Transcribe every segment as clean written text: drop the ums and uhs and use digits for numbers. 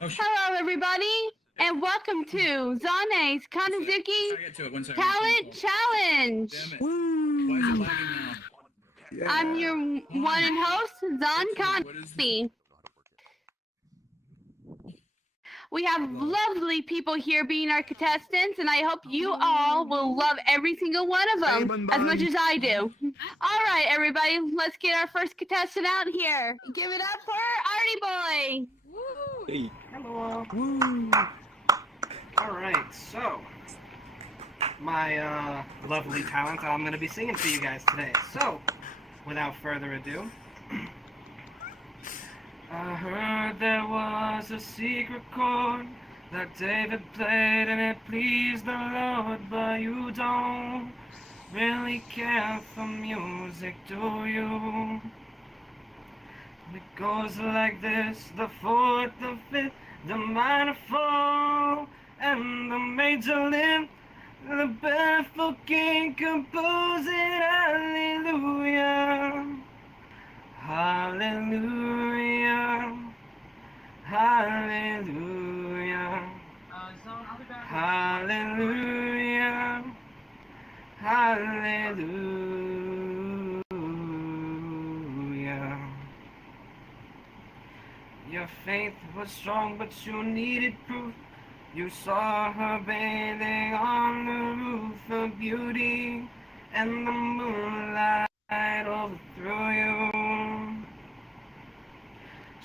Hello, everybody, and welcome to Zane's Kanazuki Talent Challenge. Woo! Why is it lagging now? Yeah. I'm your one and host, Zan Kanazuki. We have lovely people here being our contestants, and I hope you all will love every single one of them as much as I do. All right, everybody, let's get our first contestant out here. Give it up for Artie Boy. Woo! Hey. Hello. Woo! All right, so my lovely talent I'm going to be singing for you guys today. So, without further ado, I heard there was a secret chord that David played and it pleased the Lord, but you don't really care for music, do you? It goes like this: the fourth, the fifth, the minor fall, and the major lift. The barefoot king composing hallelujah, hallelujah, hallelujah, hallelujah, hallelujah. Your faith was strong, but you needed proof. You saw her bathing on the roof, her beauty and the moonlight overthrew you.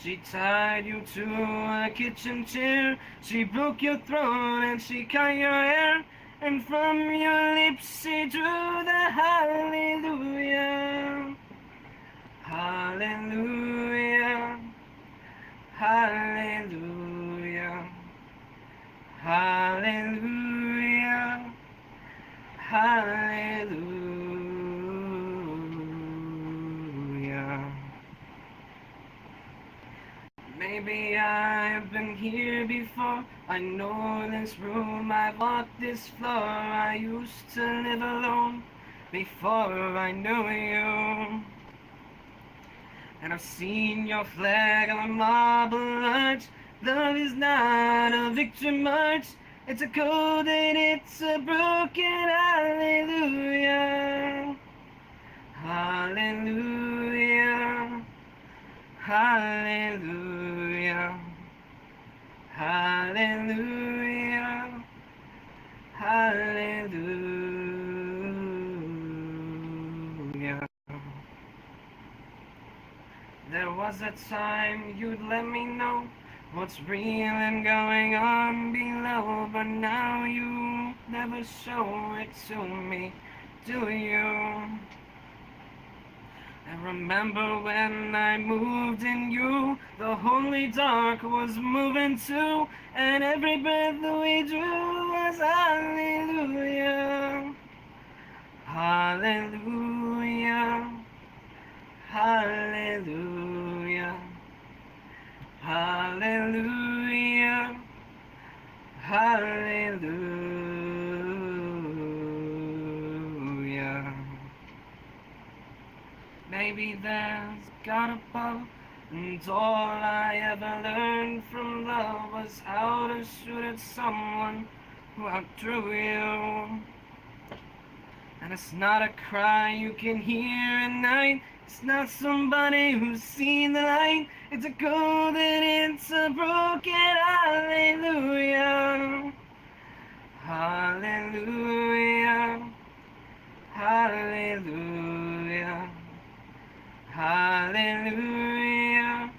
She tied you to a kitchen chair, she broke your throat and she cut your hair, and from your lips she drew the hallelujah, hallelujah, hallelujah, hallelujah, hallelujah. Maybe I've been here before, I know this room, I've walked this floor. I used to live alone before I knew you, and I've seen your flag on the marble arch. Love is not a victory march, it's a code and it's a broken hallelujah, hallelujah, hallelujah, hallelujah, hallelujah. There was a time you'd let me know what's real and going on below, but now you never show it to me, do you? I remember when I moved in you, the holy dark was moving too, and every breath we drew was hallelujah, hallelujah, hallelujah, hallelujah, hallelujah. Maybe there's God above, and all I ever learned from love was how to shoot at someone who outdrew you. And it's not a cry you can hear at night, it's not somebody who's seen the light, it's a cold and it's a broken hallelujah, hallelujah, hallelujah, hallelujah,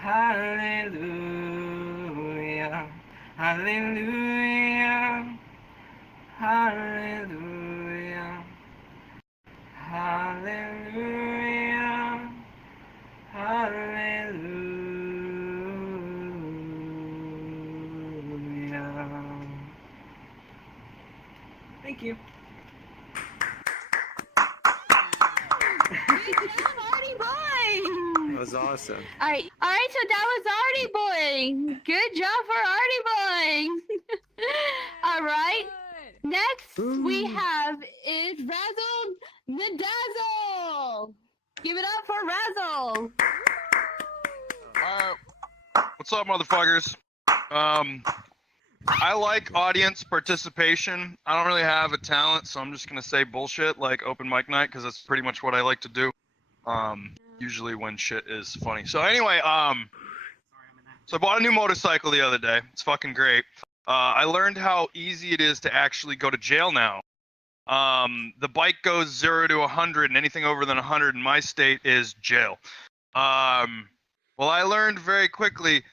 hallelujah, hallelujah, hallelujah, hallelujah, hallelujah. Thank you. Good job, Artie Boy. That was awesome. All right, so that was Artie Boy. Good job for Artie Boy. All right. Next we have is Razzle the Dazzle. Give it up for Razzle. What's up, motherfuckers? I like audience participation. I don't really have a talent, so I'm just gonna say bullshit like open mic night because that's pretty much what I like to do. Usually when shit is funny. So anyway, so I bought a new motorcycle the other day. It's fucking great. I learned how easy it is to actually go to jail now. The bike goes 0 to 100, and anything over than 100 in my state is jail. Well, I learned very quickly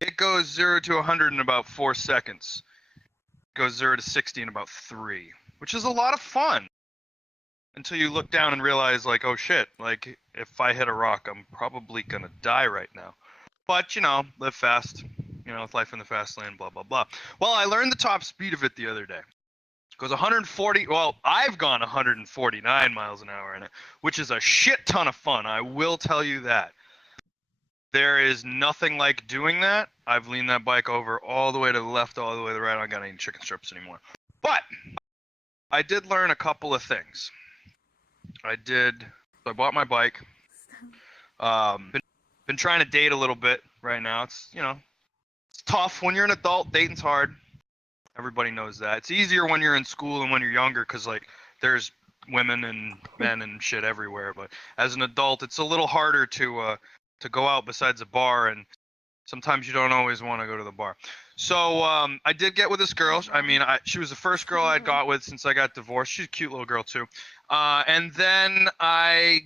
it goes 0 to 100 in about 4 seconds. It goes 0 to 60 in about 3, which is a lot of fun. Until you look down and realize, like, oh shit, like, if I hit a rock, I'm probably gonna die right now. But, you know, live fast. You know, life in the fast lane, blah, blah, blah. Well, I learned the top speed of it the other day. It goes 140, well, I've gone 149 miles an hour in it, which is a shit ton of fun, I will tell you that. There is nothing like doing that. I've leaned that bike over all the way to the left, all the way to the right. I don't got any chicken strips anymore. But I did learn a couple of things. I bought my bike. Been trying to date a little bit right now. It's, you know, it's tough when you're an adult. Dating's hard. Everybody knows that. It's easier when you're in school and when you're younger because, like, there's women and men and shit everywhere. But as an adult, it's a little harder to go out besides a bar, and sometimes you don't always want to go to the bar. So I did get with this girl. I mean, she was the first girl I'd got with since I got divorced. She's a cute little girl too. And then I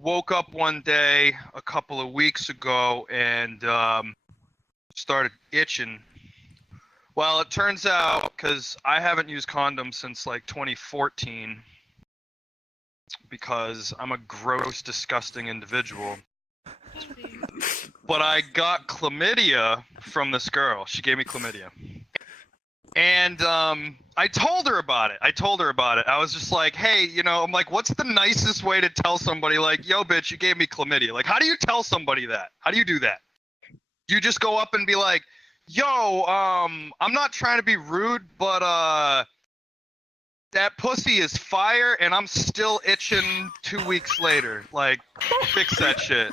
woke up one day a couple of weeks ago and started itching. Well, it turns out, because I haven't used condoms since like 2014, because I'm a gross, disgusting individual. But I got chlamydia from this girl. She gave me chlamydia. And I told her about it. I was just like, hey, you know, I'm like, what's the nicest way to tell somebody, like, yo, bitch, you gave me chlamydia? Like, how do you tell somebody that? How do you do that? You just go up and be like, yo, I'm not trying to be rude, but that pussy is fire and I'm still itching 2 weeks later. Like, fix that shit.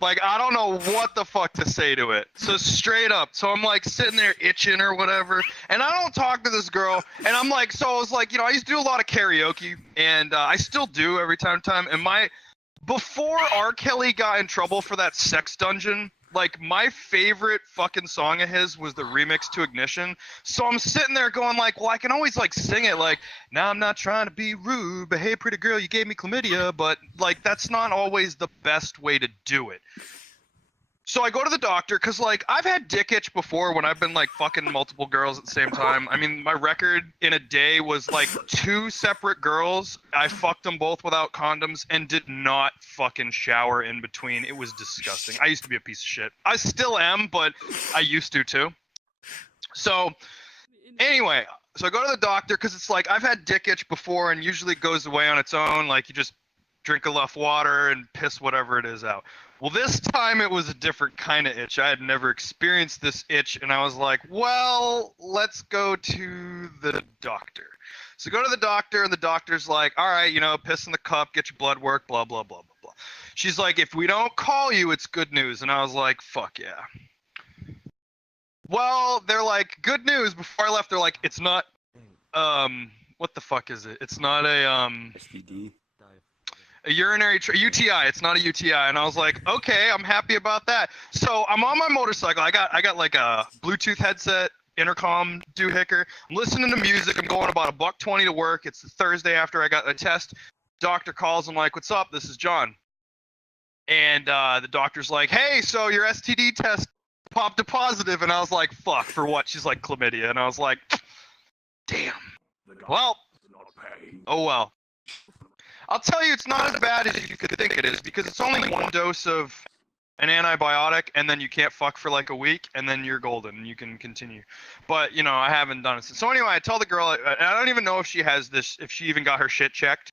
Like, I don't know what the fuck to say to it. So straight up. So I'm like sitting there itching or whatever. And I don't talk to this girl. And I'm like, so I was like, you know, I used to do a lot of karaoke. And I still do every time. And before R. Kelly got in trouble for that sex dungeon, like, my favorite fucking song of his was the remix to Ignition. So I'm sitting there going like, well, I can always like sing it like, now I'm not trying to be rude, but hey, pretty girl, you gave me chlamydia. But like, that's not always the best way to do it. So I go to the doctor because, like, I've had dick itch before when I've been like fucking multiple girls at the same time. I mean, my record in a day was like 2 separate girls. I fucked them both without condoms and did not fucking shower in between. It was disgusting. I used to be a piece of shit. I still am, but I used to too. So anyway, so I go to the doctor because it's like I've had dick itch before and usually it goes away on its own. Like, you just drink enough water and piss whatever it is out. Well, this time it was a different kind of itch. I had never experienced this itch, and I was like, well, let's go to the doctor. So go to the doctor, and the doctor's like, all right, you know, piss in the cup, get your blood work, blah, blah, blah, blah, blah. She's like, if we don't call you, it's good news. And I was like, fuck yeah. Well, they're like, good news. Before I left, they're like, it's not, what the fuck is it? It's not a, STD. a urinary UTI. It's not a UTI. And I was like, okay, I'm happy about that. So I'm on my motorcycle. I got like a Bluetooth headset, intercom doohicker. I'm listening to music. I'm going about $1.20 to work. It's the Thursday after I got a test. Doctor calls. I'm like, what's up? This is John. And the doctor's like, hey, so your STD test popped a positive. And I was like, fuck, for what? She's like, chlamydia. And I was like, damn. Well, oh well. I'll tell you, it's not as bad as you could think it is, because it's only 1 dose of an antibiotic, and then you can't fuck for like a week, and then you're golden, and you can continue. But, you know, I haven't done it since. So anyway, I tell the girl, and I don't even know if she has this, if she even got her shit checked.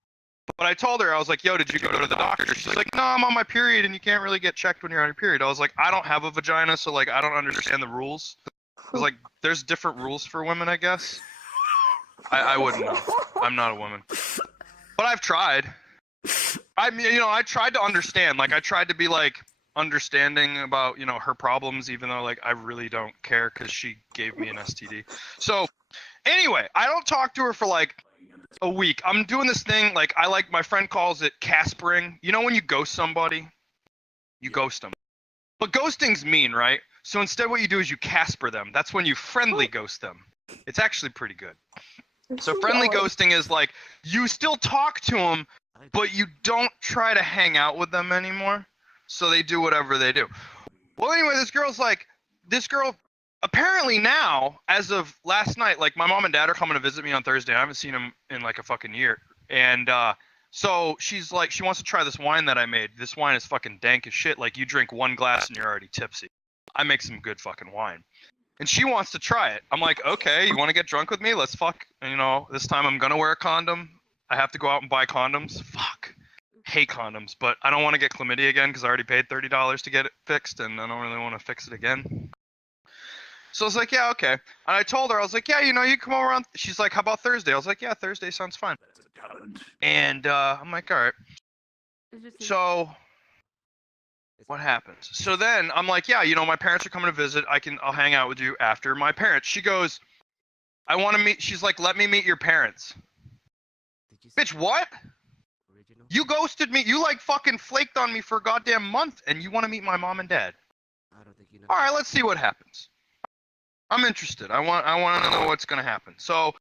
But I told her, I was like, yo, did you go to the doctor? She's like, no, I'm on my period, and you can't really get checked when you're on your period. I was like, I don't have a vagina, so like, I don't understand the rules. I was like, there's different rules for women, I guess. I wouldn't know. I'm not a woman. But I've tried. I mean, you know, I tried to understand. Like, I tried to be like, understanding about, you know, her problems, even though like I really don't care because she gave me an STD. So anyway, I don't talk to her for like a week. I'm doing this thing like my friend calls it caspering. You know when you ghost somebody, you ghost them. But ghosting's mean, right? So instead what you do is you casper them. That's when you friendly ghost them. It's actually pretty good. So friendly ghosting is like you still talk to them, but you don't try to hang out with them anymore. So they do whatever they do. Well, anyway, this girl apparently now, as of last night, like my mom and dad are coming to visit me on Thursday. I haven't seen them in like a fucking year. And so she's like, she wants to try this wine that I made. This wine is fucking dank as shit. Like you drink one glass and you're already tipsy. I make some good fucking wine. And she wants to try it. I'm like, okay, you want to get drunk with me? Let's fuck. And, you know, this time I'm going to wear a condom. I have to go out and buy condoms. Fuck. Hate condoms. But I don't want to get chlamydia again because I already paid $30 to get it fixed. And I don't really want to fix it again. So I was like, yeah, okay. And I told her, I was like, yeah, you know, you come over on. She's like, how about Thursday? I was like, yeah, Thursday sounds fine. And I'm like, all right. So what happens? So then I'm like, yeah, you know, my parents are coming to visit. I'll hang out with you after my parents. She goes, I want to meet. She's like, let me meet your parents. Bitch, what? You ghosted me. You like fucking flaked on me for a goddamn month, and you want to meet my mom and dad. All right, let's see what happens. I'm interested. I want to know what's gonna happen. So,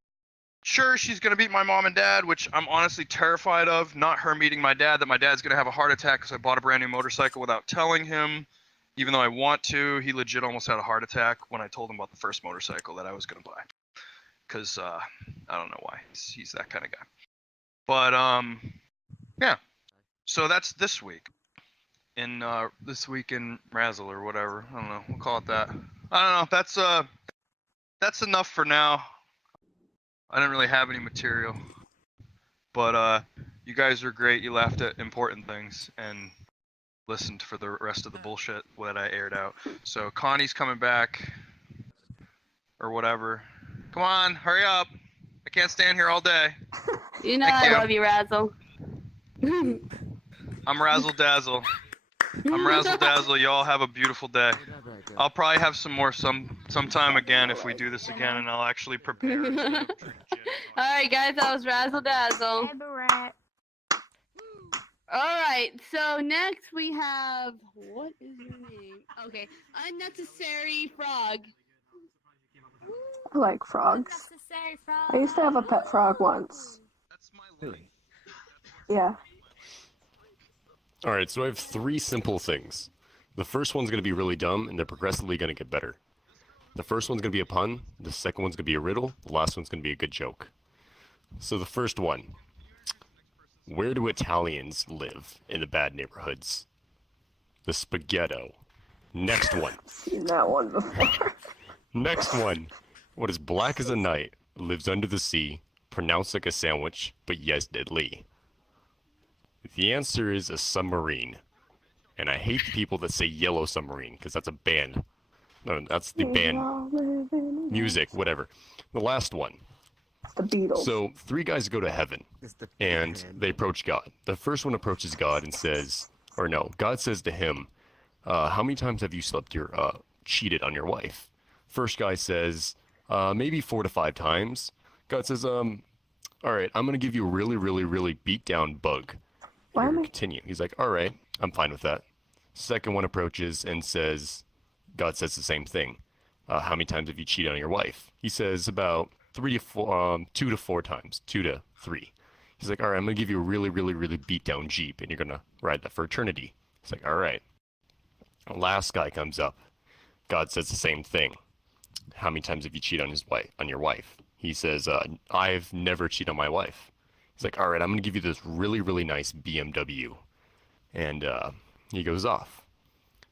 sure, she's gonna meet my mom and dad, which I'm honestly terrified of. Not her meeting my dad. That my dad's gonna have a heart attack because I bought a brand new motorcycle without telling him. Even though I want to, he legit almost had a heart attack when I told him about the first motorcycle that I was gonna buy. Cause I don't know why. He's that kind of guy. But yeah. So that's this week. This week in Razzle or whatever. I don't know. We'll call it that. I don't know. That's enough for now. I didn't really have any material. But you guys are great. You laughed at important things and listened for the rest of the bullshit that I aired out. So Connie's coming back or whatever. Come on, hurry up. I can't stand here all day. You know Thank I you. love you, Razzle. I'm Razzle Dazzle. I'm Razzle Dazzle. Y'all have a beautiful day. I'll probably have some more sometime again if we do this again, and I'll actually prepare. Alright, guys, that was Razzle Dazzle. Alright, so next we have. What is your name? Okay, Unnecessary Frog. I like frogs. I used to have a pet frog once. That's my lady. Yeah. Alright, so I have 3 simple things. The first one's going to be really dumb, and they're progressively going to get better. The first one's going to be a pun, the second one's going to be a riddle, the last one's going to be a good joke. So the first one. Where do Italians live in the bad neighborhoods? The Spaghetto. Next one. Seen that one before. Next one. What is black as a night, lives under the sea, pronounced like a sandwich, but yes deadly? The answer is a submarine. And I hate the people that say yellow submarine, because that's a band. No, that's the band. Music, whatever. The last one. The Beatles. So 3 guys go to heaven, and they approach God. The first one approaches God and says, or no, God says to him, how many times have you cheated on your wife? First guy says, maybe 4 to 5 times. God says, all right, I'm going to give you a really, really, really beat down bug. You're going to continue. He's like, all right, I'm fine with that. Second one approaches and says, God says the same thing. How many times have you cheated on your wife? He says about 2 to 4 times, 2 to 3. He's like, all right, I'm going to give you a really, really, really beat down Jeep, and you're going to ride that for eternity. He's like, all right. Last guy comes up. God says the same thing. How many times have you cheated on your wife? He says, I've never cheated on my wife. He's like, all right, I'm going to give you this really, really nice BMW. And he goes off.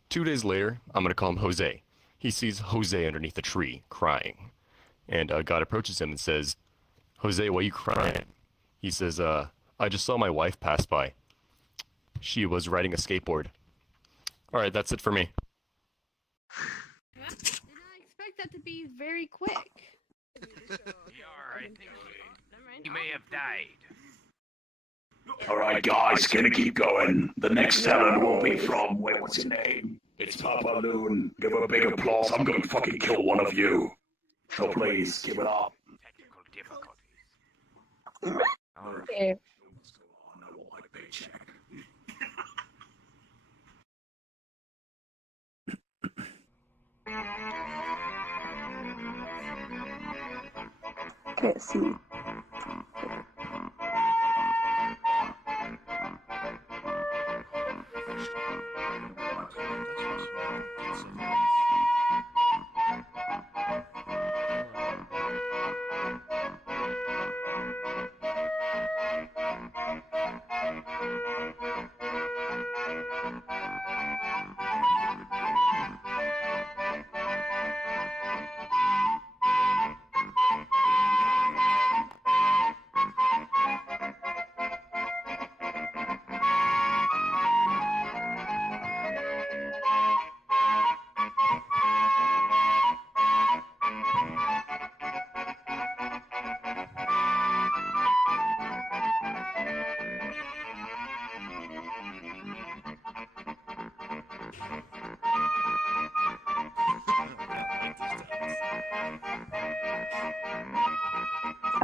2 days later, I'm going to call him Jose. He sees Jose underneath a tree, crying. And God approaches him and says, Jose, why are you crying? He says, I just saw my wife pass by. She was riding a skateboard. All right, that's it for me. Did not expect that to be very quick. You may have died. Alright, guys, gonna keep going. The next talent will be from, wait, what's your name? It's Papa Loon. Give a big applause. I'm gonna fucking kill one of you. So please, give it up. Technical difficulties. Alright. Yeah. What's going on? I want my paycheck. Can't see.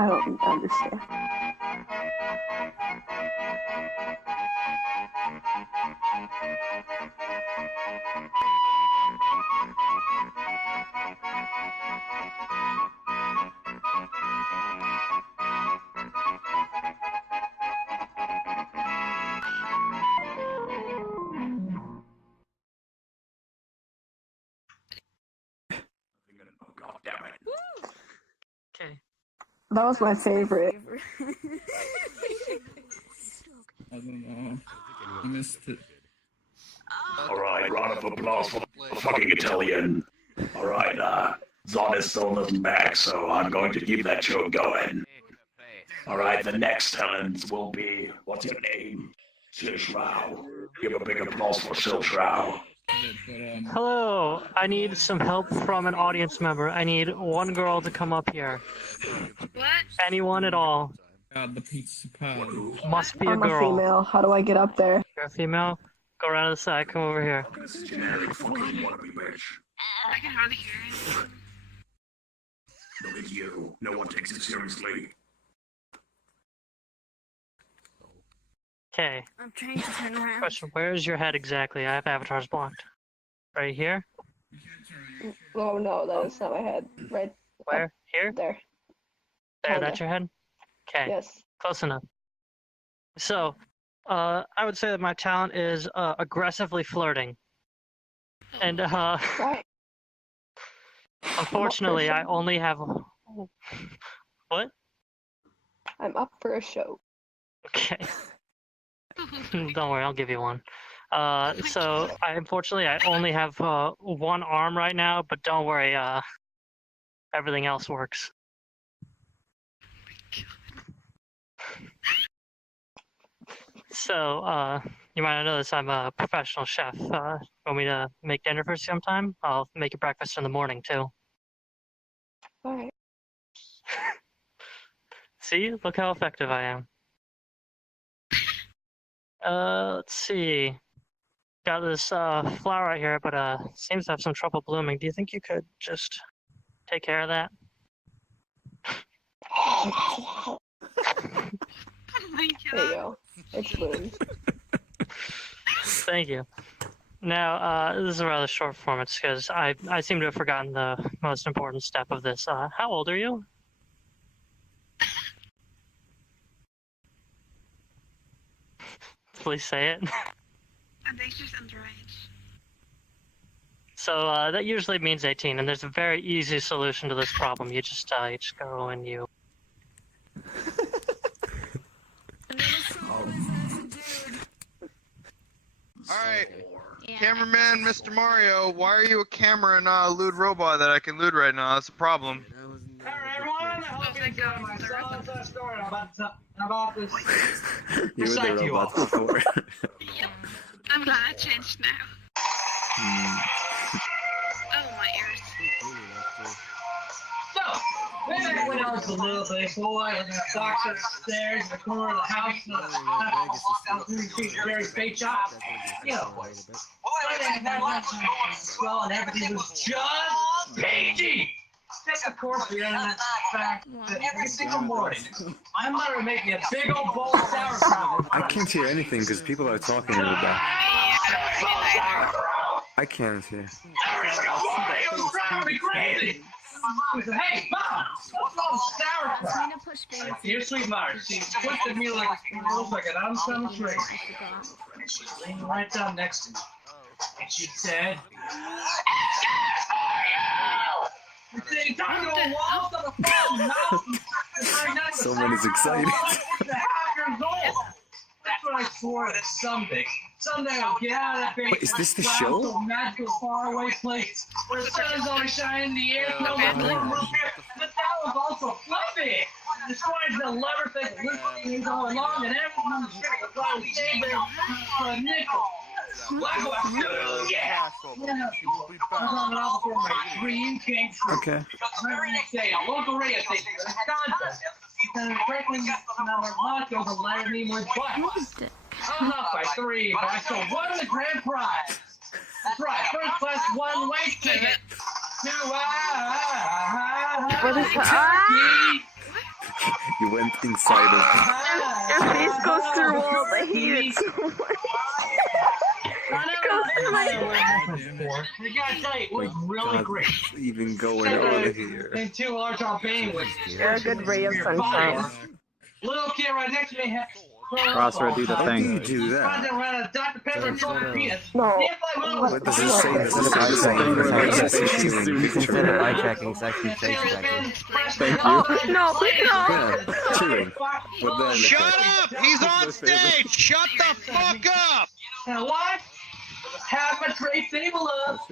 I don't understand. Oh, God damn it. Okay. That was my favorite. I don't know. I missed it. Alright, round of applause for the fucking Italian. Alright, Zon is still isn't back, so I'm going to keep that show going. Alright, the next talent will be, what's your name? Shilshrow. Give a big applause for Shilshrow. Hello, I need some help from an audience member. I need one girl to come up here. What? Anyone at all. God, the pizza pie. Must be a I'm a girl. female. How do I get up there? You're a female? Go around to the side, come over here. This is generic fucking wannabe bitch. I can hardly hear it. Look at you. No one takes it seriously. Okay. I'm trying to turn around. Question, where is your head exactly? I have avatars blocked. Right here? Oh no, that is not my head. Right Where? Here? there. There, Kinda. that's your head? Okay. Yes. Close enough. So, I would say that my talent is aggressively flirting. And Right. unfortunately, I only have. What? I'm up for a show. Okay. Don't worry, I'll give you one. So unfortunately I only have one arm right now, but don't worry, everything else works. So, you might not know this, I'm a professional chef. Want me to make dinner for you sometime? I'll make you breakfast in the morning too. Alright. See? Look how effective I am. Let's see. Got this flower right here, but seems to have some trouble blooming. Do you think you could just take care of that? Oh my There you god. go. It's bloomed. Thank you. Now, this is a rather short performance because I seem to have forgotten the most important step of this. How old are you? Please say it. I think she's underage. So that usually means 18, and there's a very easy solution to this problem. You just go and you. Alright, cameraman, Mr. Mario, why are you a camera and not a lewd robot that I can lewd right now? That's a problem. Alright, everyone, I hope you enjoyed my song story about this. You were the robot before. Yep. I'm glad I changed now. Oh, my ears. So, way back when I I was a little bit boy, and I walked upstairs in the corner of the house, and I walked down through the street, very bait shop. You know, boys. Well, and everything was just peachy. Of course, we had that fact that every single morning, my mother would make me a big old bowl of sauerkraut. I can't hear anything because people are talking in the back. I can't hear. Every single morning, it was driving me crazy. My mom said, "Hey, Mom, what's all the sauerkraut?" Dear sweet mother, she twisted me like an unsung string. She leaned right down next to me, and she said, Someone is excited. That's what I swore that someday I'll get out of that base. Wait, is this the show? To a magical faraway place where the sun is always shining in the air. But that was also fluffy. Destroys the lever thing, listening all along, and everyone was trying to stay there for a nickel. Okay. Very next day, a local radio station in Wisconsin. Lieutenant Franklin Marco delighted me with what? I was up by 3, but I still won the grand prize. That's right, first class one-way ticket to Kentucky. You went inside of Your face goes through all the heat. I gotta tell you, it was really great. Even going on here. And 2 large champagne was. You're a good ray of sunshine. Little kid right next to me had. Crossroad, do the thing. How do you do that? No. What does it say? Does it say Consider eye checking sexy face checking. Thank you. No, no. Yeah, chilling. But then Shut up! He's on stage! Shut the fuck up! And what? Have my tray table up.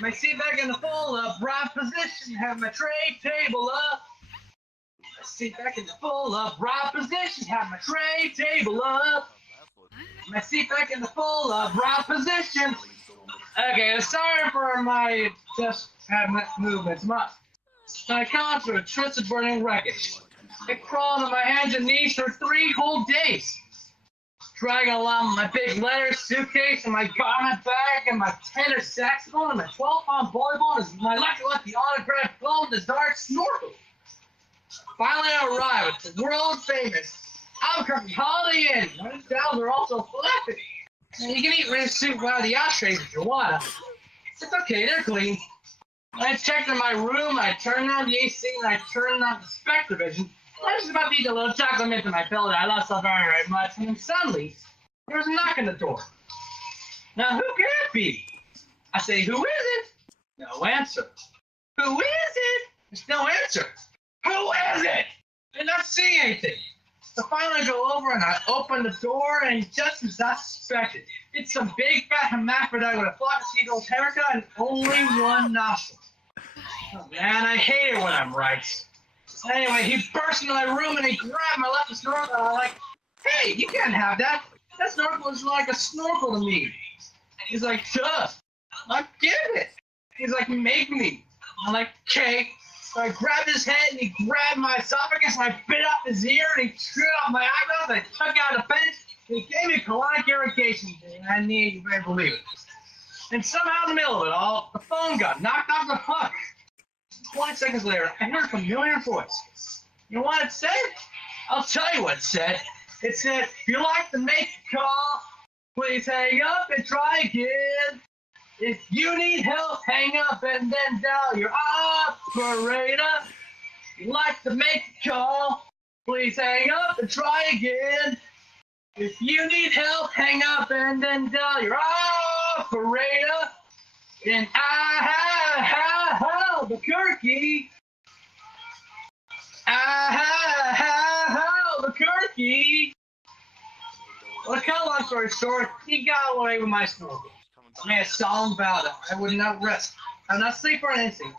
My seat back in the full up. Right position. Have my tray table up. My seat back in the full up. Right position. Have my tray table up. My seat back in the full up. Right position. Okay, sorry for my just movements. My concert, twisted burning wreckage. I crawled on my hands and knees for 3 whole days. Dragging along my big leather suitcase and my garment bag and my tenor saxophone and my 12-pound volleyball and my lucky autographed glow in the dark snorkel. Finally, I arrived at the world-famous Albuquerque Holiday Inn. My gals are also flippy. You can eat red soup out of the ashtrays if you want. It's okay, they're clean. I checked in my room, I turned on the AC, and I turned on the Spectrovision. I was about to eat a little chocolate mint in my belly. I love so very much. And then suddenly, there was a knock on the door. Now, who can it be? I say, who is it? No answer. Who is it? There's no answer. Who is it? I'm not seeing anything. So finally I go over and I open the door, and just as I suspected, it's some big fat hermaphrodite with a flock of seagulls haircut and only one nostril. Oh, man, I hate it when I'm right. Anyway, he burst into my room and he grabbed my left snorkel, and I'm like, hey, you can't have that. That snorkel is like a snorkel to me. He's like, duh. I'm like, give it. He's like, make me. I'm like, okay. So I grabbed his head and he grabbed my esophagus and I bit off his ear and he chewed off my eyebrows. I took out the bench and he gave me colonic irrigation. And I need, you better believe it. And somehow in the middle of it all, the phone got knocked off the hook. 20 seconds later, I heard a familiar voice. You know what it said? I'll tell you what it said. It said, if you like to make a call, please hang up and try again. If you need help, hang up and then dial your operator. If you like to make a call, please hang up and try again. If you need help, hang up and then dial your operator. In Albuquerque. Albuquerque. Well, to cut a long story short, he got away with my snorkel. I made a solemn vow that I would not rest. I would not sleep for an instant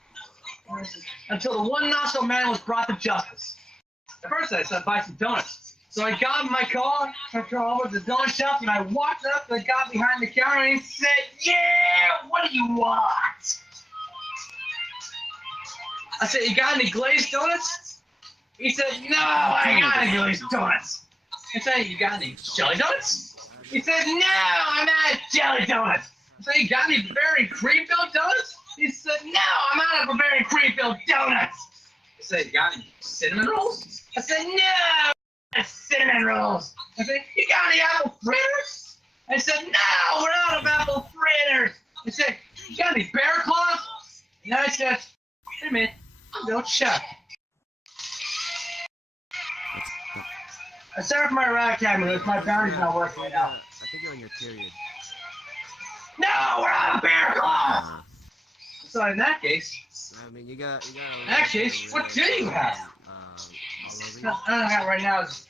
until the one nostril man was brought to justice. At first I said buy some donuts. So I got in my car, I drove over to the donut shop, and I walked up to the guy behind the counter, and he said, yeah, what do you want? I said, you got any glazed donuts? He said, no, I got any Julie's donuts. I said, you got any jelly donuts? He said, no, I'm out of jelly donuts. I said, you got any berry cream-filled donuts? He said, no, I'm out of berry cream-filled donuts. I said, you got any cinnamon rolls? I said, no, cinnamon rolls. I said, you got any apple fritters? I said, no, we're out of apple fritters. I said, you got any bear claws? And I said, wait a minute, don't check. I started from my right camera, my boundary's not working right now. I think you're on your period. No, we're out of bear claws! So in that case, I mean, you got. In that case, what do you have? All I have right now is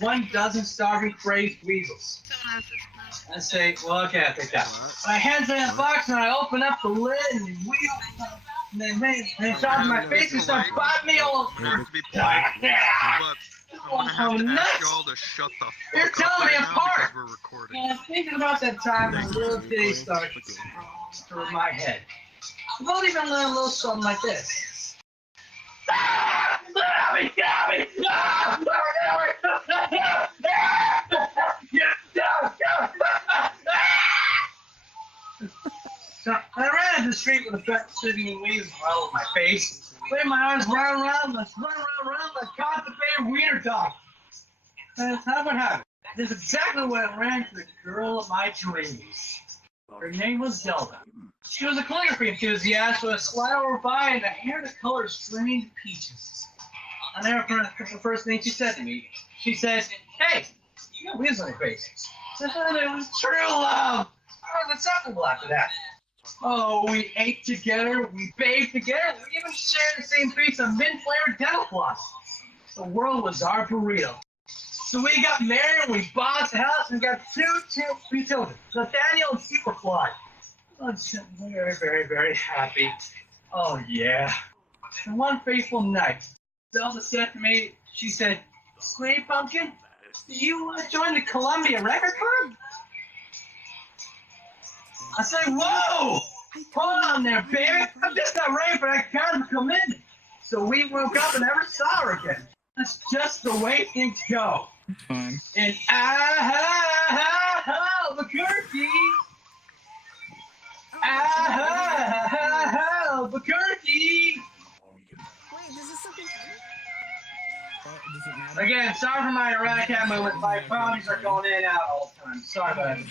one dozen starving crazed weasels. I say, well, okay, I'll take that. And I hands it in the box and I open up the lid and the weasels, and they shot in my face and start biting me all over. I'm gonna have to ask y'all to shut the fuck You're up telling me right now apart. because we're recording. And I'm thinking about that time when a little day started through my head. I've only been learning a little something like this. So I ran into the street with a fat sitting weasel all over my face. Waved my arms round around, let's run around like constipated wiener dog. And that's not what happened. This is exactly what I ran to the girl of my dreams. Her name was Zelda. She was a calligraphy enthusiast, so I slid over by and I hear the color streaming peaches. I never forget the first thing she said to me. She said, hey, you got wheels on your face. I said, it was true love. I was acceptable after that. Oh, we ate together, we bathed together, we even shared the same piece of mint-flavored dental floss. The world was our burrito. So we got married, we bought the house, and got three children, Nathaniel and Superfly. I'm very, very, very happy. Oh, yeah. And one fateful night, Zelda said to me, she said, Sweet Pumpkin, do you want to join the Columbia Record Club? I said, whoa! Hold on there, baby. I'm just not ready for that kind of commitment. So we woke up and never saw her again. That's just the way things go. Fine. And Albuquerque. Albuquerque. Again, sorry for my erratic hand movements. My ponies are going in and out all the time. Sorry about it.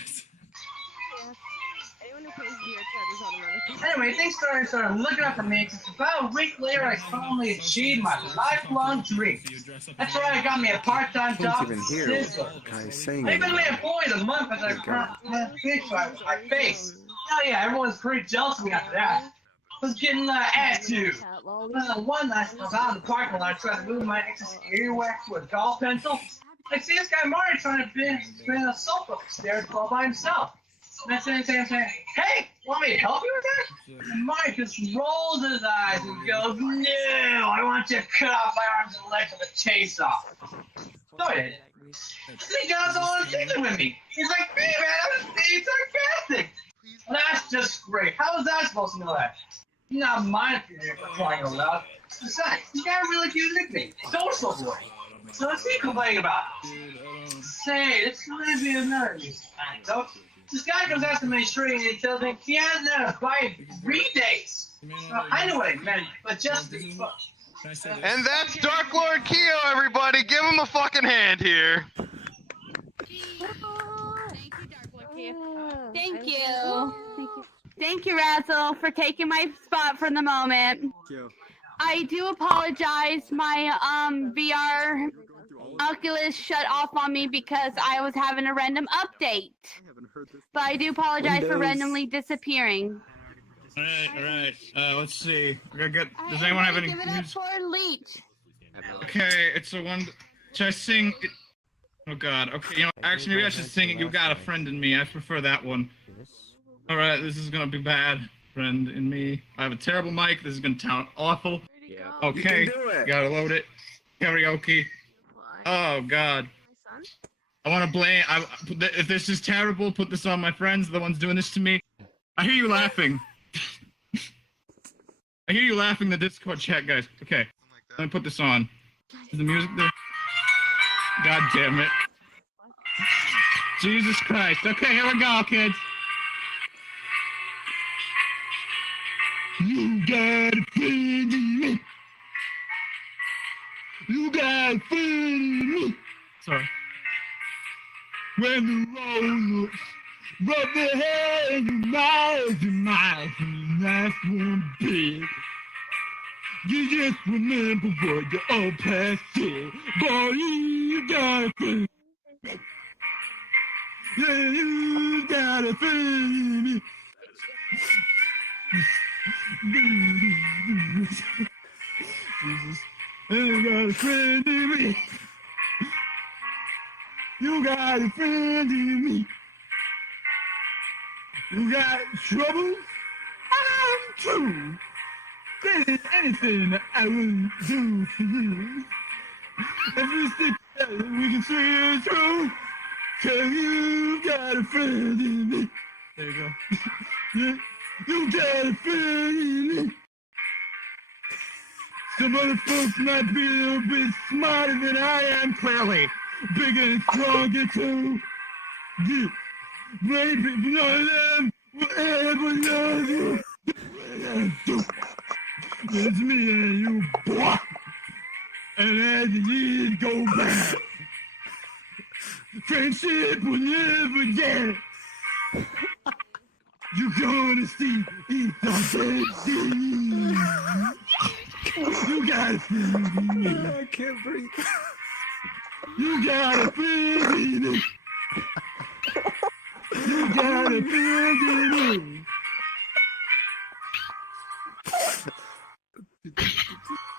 Anyway, things started looking up for me because about a week later I finally achieved my lifelong dream. That's right, I got me a part-time job at Sizzler. They've been my employees a month as I fish my face. Oh yeah, everyone's pretty jealous of me after that. I was getting attitude. One night I was out in the parking lot trying to move my excess earwax with a golf pencil. I see this guy Mario trying to bend a sofa upstairs all by himself. And I say, hey, want me to help you with that? And Mike just rolls his eyes and goes, no, I want you to cut off my arms and legs with a chainsaw. So I did. He got all intention with me. He's like, hey man, I was being sarcastic. Well, that's just great. How was I supposed to know that? Not mine if you're crying out loud. Besides, you got a really cute nickname, Social Boy. So what's he complaining about? Say, this might be another anecdote. This guy comes after me straight and he tells me he hasn't had a bite in 3 days. I know what he meant, but just as fuck. And that's Dark Lord Keo, everybody. Give him a fucking hand here. Thank you. Thank you, Razzle, for taking my spot for the moment. I do apologize. My VR Oculus shut off on me because I was having a random update. But I do apologize for randomly disappearing. Alright, let's see. Does anyone have any Give it up for Leech. Okay, it's the one. Should I sing it? Oh god, okay, you know, actually maybe I should sing it. You Got a Friend in Me. I prefer that one. Alright, this is gonna be bad. Friend in me. I have a terrible mic. This is gonna sound awful. Yeah. Okay, You can do it. gotta load it. Karaoke. Oh god. I want to blame. If this is terrible, put this on my friends, the ones doing this to me. I hear you laughing. I hear you laughing in the Discord chat, guys. Okay, let me put this on. Is the music there? God damn it. Jesus Christ. Okay, here we go, kids. You got a friend in me. You got a friend in me. Sorry. When the road looks rough ahead, and miles and life won't be. You just remember what the old past said. Boy, you got a friend. Yeah, you got a friend. Jesus, you got a friend in me. You got a friend in me. You got trouble? I'm too. There's anything that I wouldn't do for you. If we stick together, we can see it through. Cause you got a friend in me. There you go. Yeah, you got a friend in me. Some other folks might be a little bit smarter than I am, clearly. Bigger and stronger too. Yeah. Maybe none of them will ever love you. It's me and you, boy. And as the years go by, friendship will never get. You're gonna see it's something. You got a friend in me. I can't breathe. You got a friend in me. You got a friend in me.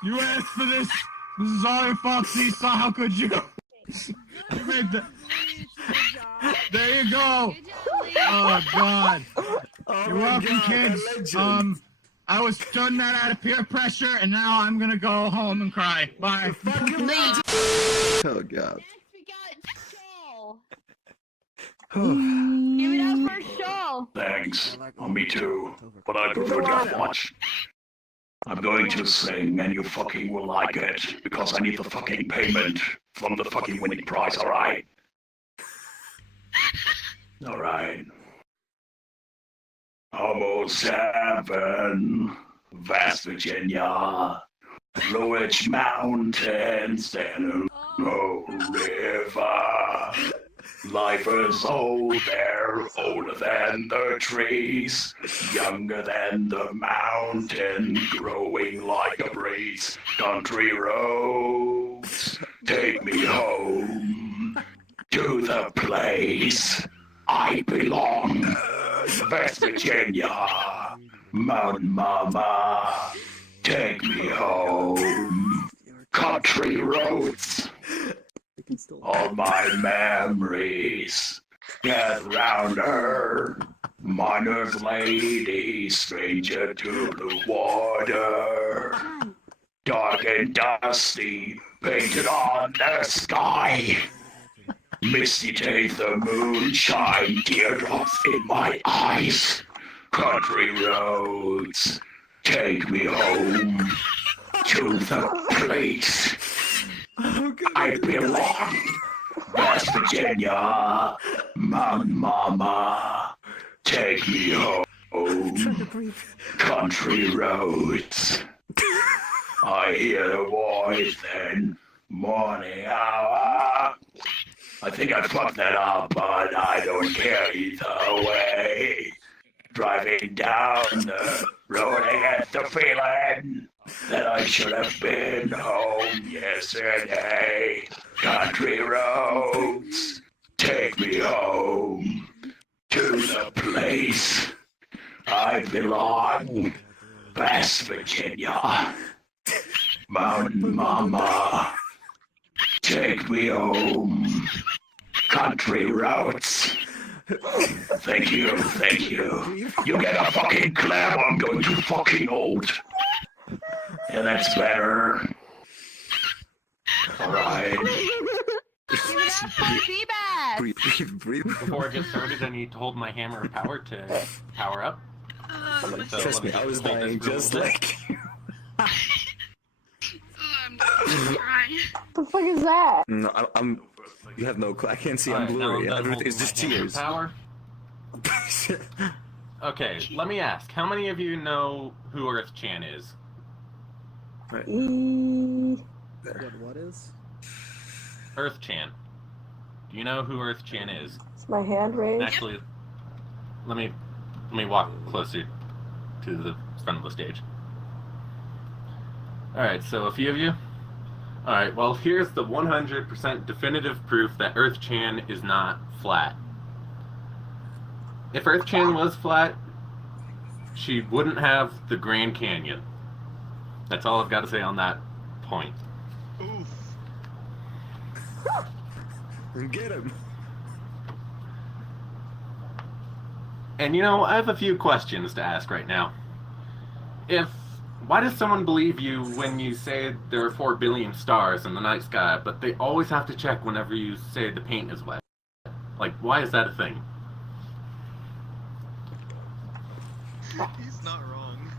You asked for this. This is all your fault, Seesaw. How could you? You made the... There you go. Oh, God. You're welcome, kids. I was done that out of peer pressure, and now I'm gonna go home and cry. Bye. Oh, God. Next, we got Shoal. Give it up for Shoal. Thanks. Oh, me too. But I prefer not watch. I'm going to sing, and you fucking will like it, because I need the fucking payment from the fucking winning prize, alright? Alright. Almost 7, West Virginia, Blue Ridge Mountains, and no river. Life is old there, older than the trees, younger than the mountain, growing like a breeze. Country roads, take me home to the place I belong. West Virginia, Mountain Mama, take me home. Country roads, all my memories get round her. Miner's lady, stranger to blue water. Dark and dusty, painted on the sky. Misty days, the moonshine, teardrops in my eyes. Country roads, take me home to the place I belong. West Virginia, Mountain Mama, take me home. Country roads, I hear the voice in morning hour. I think I fucked that up, but I don't care either way. Driving down the road, I get the feeling that I should have been home yesterday. Country roads, take me home to the place I belong. West Virginia, Mountain Mama, take me home. Country roads. Thank you, thank you. You get a fucking clap, I'm going to fucking old. Yeah, that's better. Alright. Breathe. Before I get started, I need to hold my hammer of power to power up. So Trust me, I was dying just like you. I'm crying. the fuck is that? No, I'm. You have no clue. I can't see. I'm blurry. Everything's just tears. Power. Okay, let me ask. How many of you know who Earth Chan is? What is? Earth Chan. Do you know who Earth Chan is? Is my hand raised? Actually, let me walk closer to the front of the stage. Alright, so a few of you? Alright, well here's the 100% definitive proof that Earth Chan is not flat. If Earth Chan was flat, she wouldn't have the Grand Canyon. That's all I've got to say on that point. Get him. And you know, I have a few questions to ask right now. Why does someone believe you when you say there are 4 billion stars in the night sky, but they always have to check whenever you say the paint is wet? Like, why is that a thing? He's not wrong.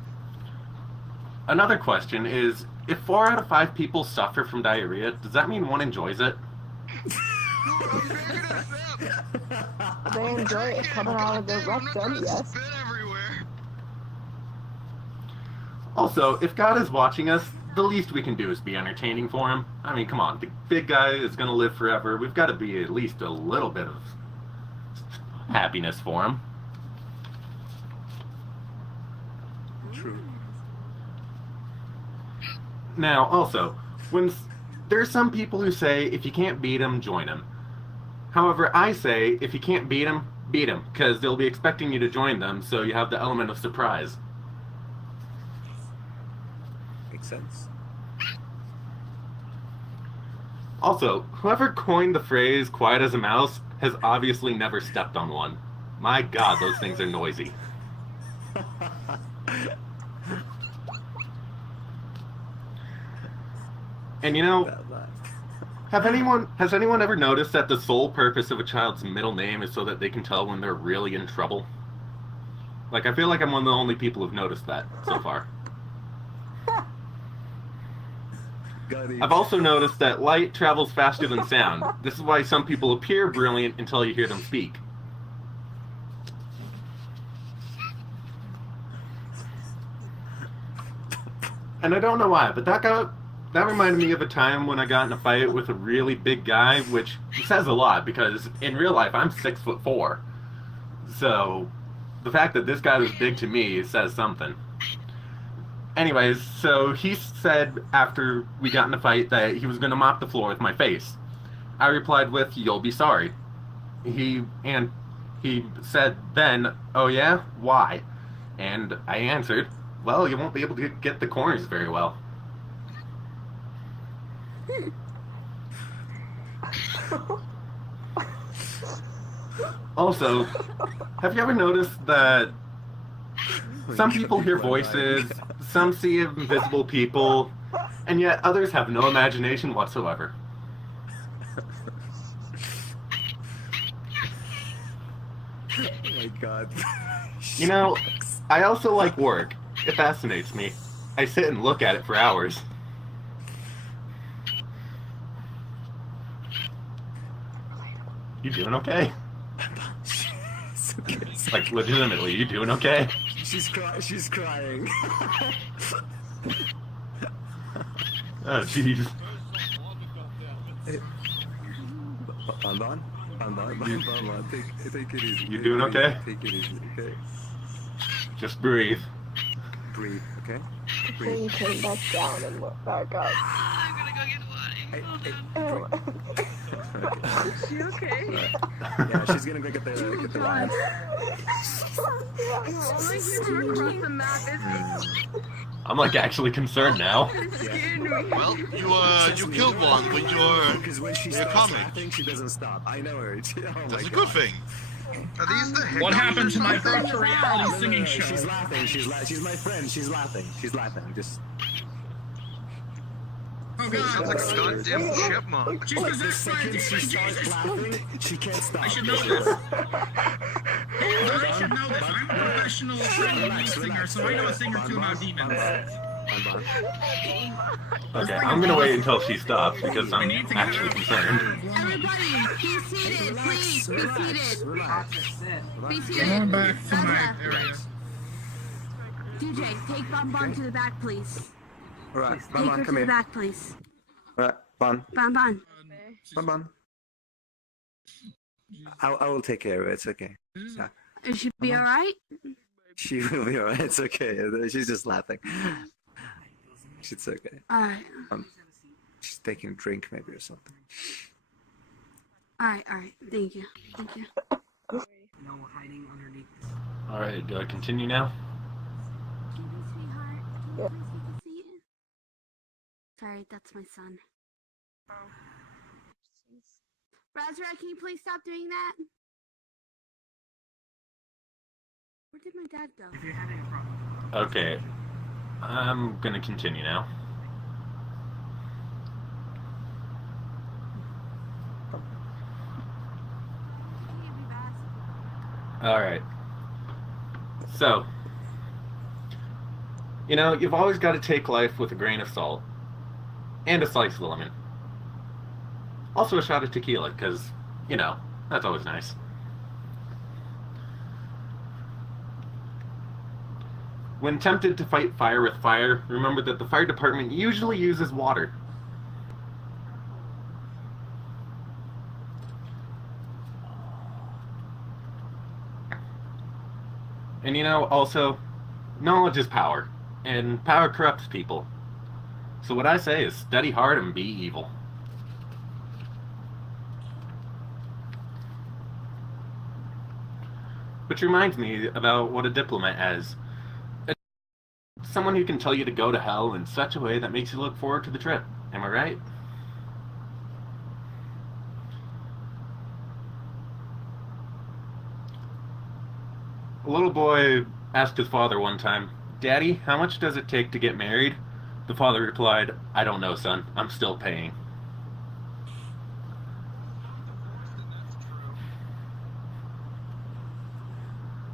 Another question is, if 4 out of 5 people suffer from diarrhea, does that mean one enjoys it? They enjoy it coming out of their rectum, yes. Also, if God is watching us, the least we can do is be entertaining for him. I mean, come on, the big guy is gonna live forever. We've got to be at least a little bit of happiness for him. True. Now, also, there's some people who say, if you can't beat him, join him. However, I say, if you can't beat him, because they'll be expecting you to join them, so you have the element of surprise. Makes sense. Also, whoever coined the phrase quiet as a mouse has obviously never stepped on one. My god, those things are noisy. And you know, has anyone ever noticed that the sole purpose of a child's middle name is so that they can tell when they're really in trouble? Like, I feel like I'm one of the only people who've noticed that so far. I've also noticed that light travels faster than sound. This is why some people appear brilliant until you hear them speak. And I don't know why, but that reminded me of a time when I got in a fight with a really big guy, which says a lot because in real life I'm 6'4". So the fact that this guy was big to me says something. Anyways, so he said after we got in a fight that he was going to mop the floor with my face. I replied with, "You'll be sorry." He said then, "Oh yeah? Why?" And I answered, "Well, you won't be able to get the corners very well." Also, have you ever noticed that some people hear voices, some see invisible people, and yet others have no imagination whatsoever? Oh my god. You know, I also like work. It fascinates me. I sit and look at it for hours. You doing okay? Like, legitimately, you doing okay? She's crying. Oh, jeez. Banban, take it easy. You doing okay? Take it easy, okay? Just breathe. Breathe, okay? Then you turn back down and look back up. I'm gonna go get water. Is she okay? Yeah, she's gonna go get the wine. Across the map is I'm like actually concerned now. Well, you killed one with your Because when she starts laughing, she doesn't stop. I know her. That's a good thing. Are these the What happened to my virtual reality singing show? She's laughing. She's my friend. She's laughing. Just. Oh god, sounds like a goddamn chipmunk. She's The possessed by a second she demon, starts Jesus! laughing, she can't stop. I should know this. I should know this. I'm a professional singer, so I know a thing or two about demons. Bon. Okay, I'm gonna wait until she stops because I'm actually concerned. Everybody, be seated, please. Be seated. Relax. Be seated. Going back to my Zaza, area. DJ, take Bon Bon to the back, please. Alright, Take Bon her Bon, to come the here. back, please. Alright, Bon. Bon Bon. Bon Bon. I will take care of it, it's okay. Yeah. It should be alright. She will be alright, it's okay. She's just laughing. It's okay. Alright. She's taking a drink maybe or something. Alright. Thank you. No hiding underneath. Alright, do I continue now? Sweetheart, can you please take a seat? Sorry, that's my son. Razra, can you please stop doing that? Where did my dad go? If you're having a problem. Okay, I'm gonna continue now. Alright. So, you know, you've always got to take life with a grain of salt. And a slice of lemon. Also a shot of tequila, because, you know, that's always nice. When tempted to fight fire with fire, remember that the fire department usually uses water. And you know, also, knowledge is power, and power corrupts people. So what I say is study hard and be evil. Which reminds me about what a diplomat is. Someone who can tell you to go to hell in such a way that makes you look forward to the trip. Am I right? A little boy asked his father one time, "Daddy, how much does it take to get married?" The father replied, "I don't know, son. I'm still paying."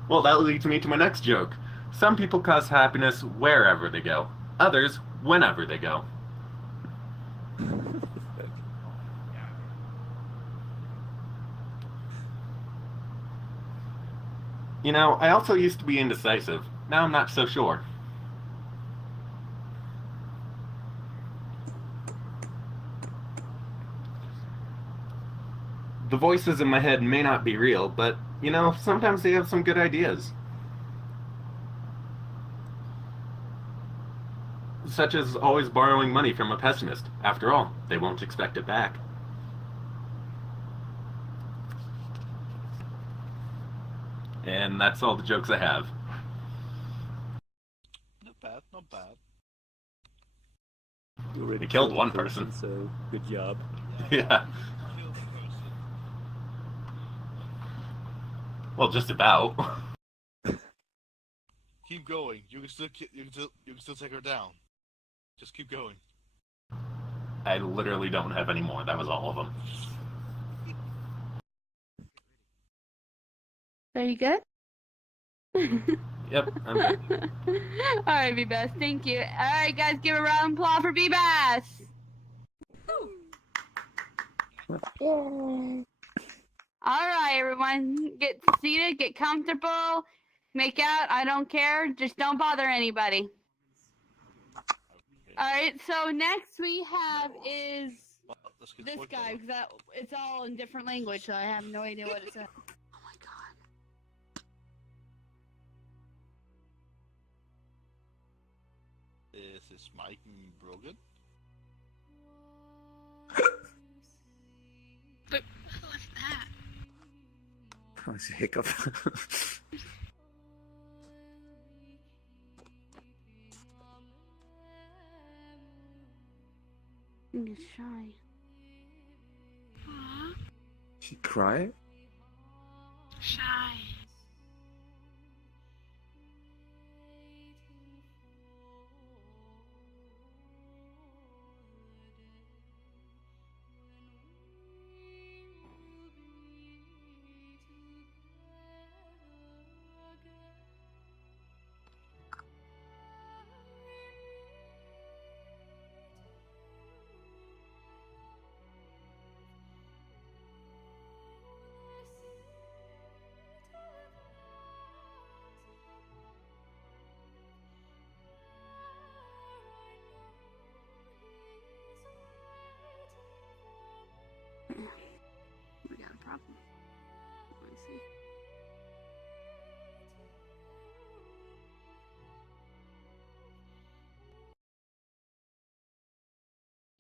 Well, that leads me to my next joke. Some people cause happiness wherever they go. Others, whenever they go. You know, I also used to be indecisive. Now I'm not so sure. The voices in my head may not be real, but, you know, sometimes they have some good ideas. Such as always borrowing money from a pessimist. After all, they won't expect it back. And that's all the jokes I have. Not bad, not bad. You already killed one person, so good job. Yeah. Well, just about. Keep going. You can still take her down. Just keep going. I literally don't have any more. That was all of them. Are you good? Yep, I'm good. Alright, B-Bass, thank you. Alright, guys, give a round of applause for B-Bass. Alright, everyone, get seated, get comfortable, make out, I don't care, just don't bother anybody. Alright, so next we have is this guy, because it's all in different language, so I have no idea what it says. Oh my god. Is this mic broken? But what was that? Oh, it's a hiccup. He's shy. Aww. She cry? Shy.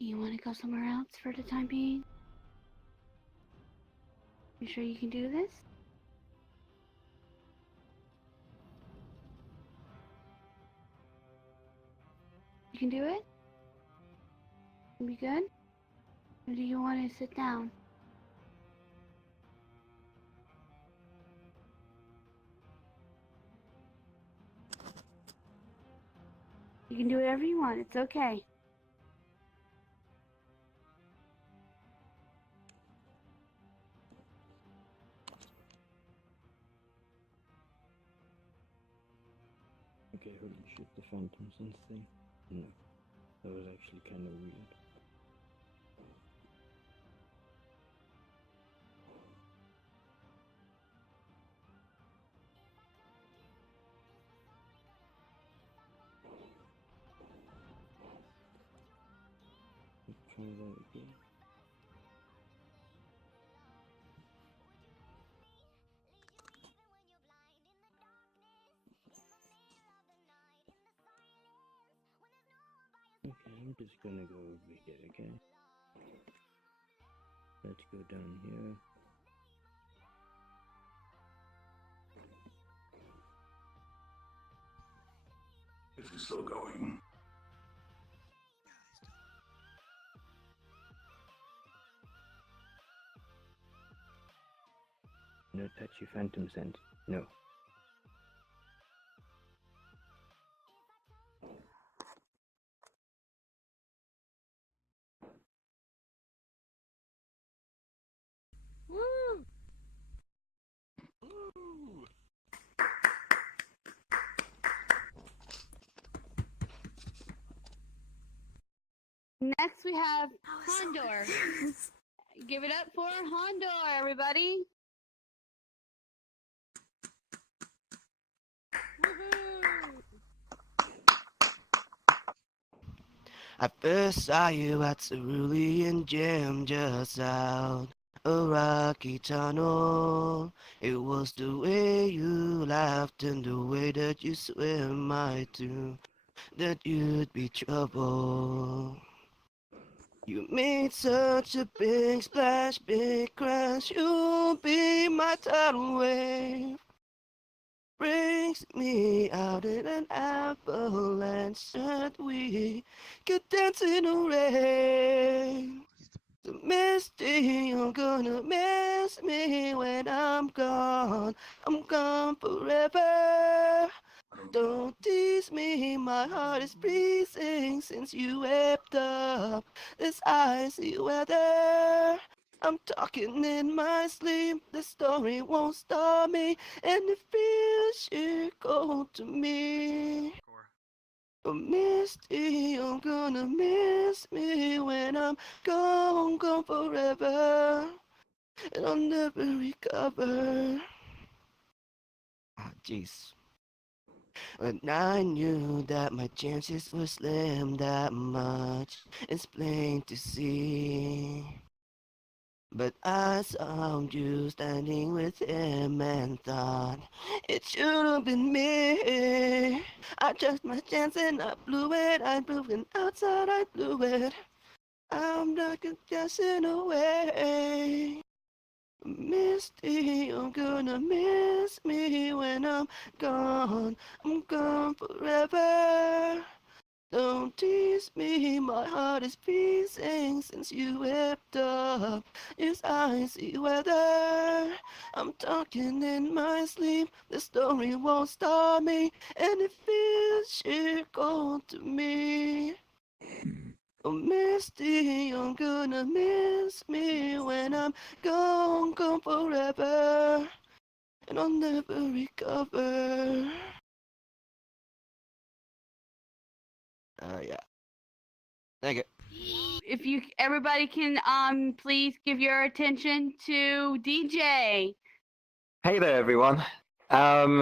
You want to go somewhere else for the time being? You sure you can do this? You can do it? You be good? Or do you want to sit down? You can do whatever you want. It's okay. Okay, holy shit, the Phantom Sense thing? No, that was actually kind of weird. Let's try that again. Okay, I'm just gonna go over here, okay? Let's go down here. This is still going. No touchy Phantom Sense. No. Woo! Woo! Next we have Hondor. Give it up for Hondor, everybody. I first saw you at Cerulean Gym just out a rocky tunnel. It was the way you laughed and the way that you swim I knew that you'd be trouble. You made such a big splash, big crash, you'll be my tidal wave. Brings me out in an avalanche that we could dance in the rain. So misty, you're gonna miss me when I'm gone forever. Don't tease me, my heart is freezing since you whipped up this icy weather. I'm talking in my sleep, the story won't stop me, and it feels sheer cold to me. But Misty, you're gonna miss me when I'm gone forever, and I'll never recover. Ah, jeez. When I knew that my chances were slim, that much it's plain to see. But I saw you standing with him and thought it should have been me. I took my chance and I blew it. I blew it outside, I blew it. I'm not guessing away. Misty, you're gonna miss me when I'm gone forever. Don't tease me, my heart is freezing since you whipped up this icy weather. I'm talking in my sleep, the story won't stop me, and it feels sheer cold to me. Oh, Misty, you're gonna miss me when I'm gone forever, and I'll never recover. Yeah. Thank you. If you, everybody can, please give your attention to DJ. Hey there, everyone.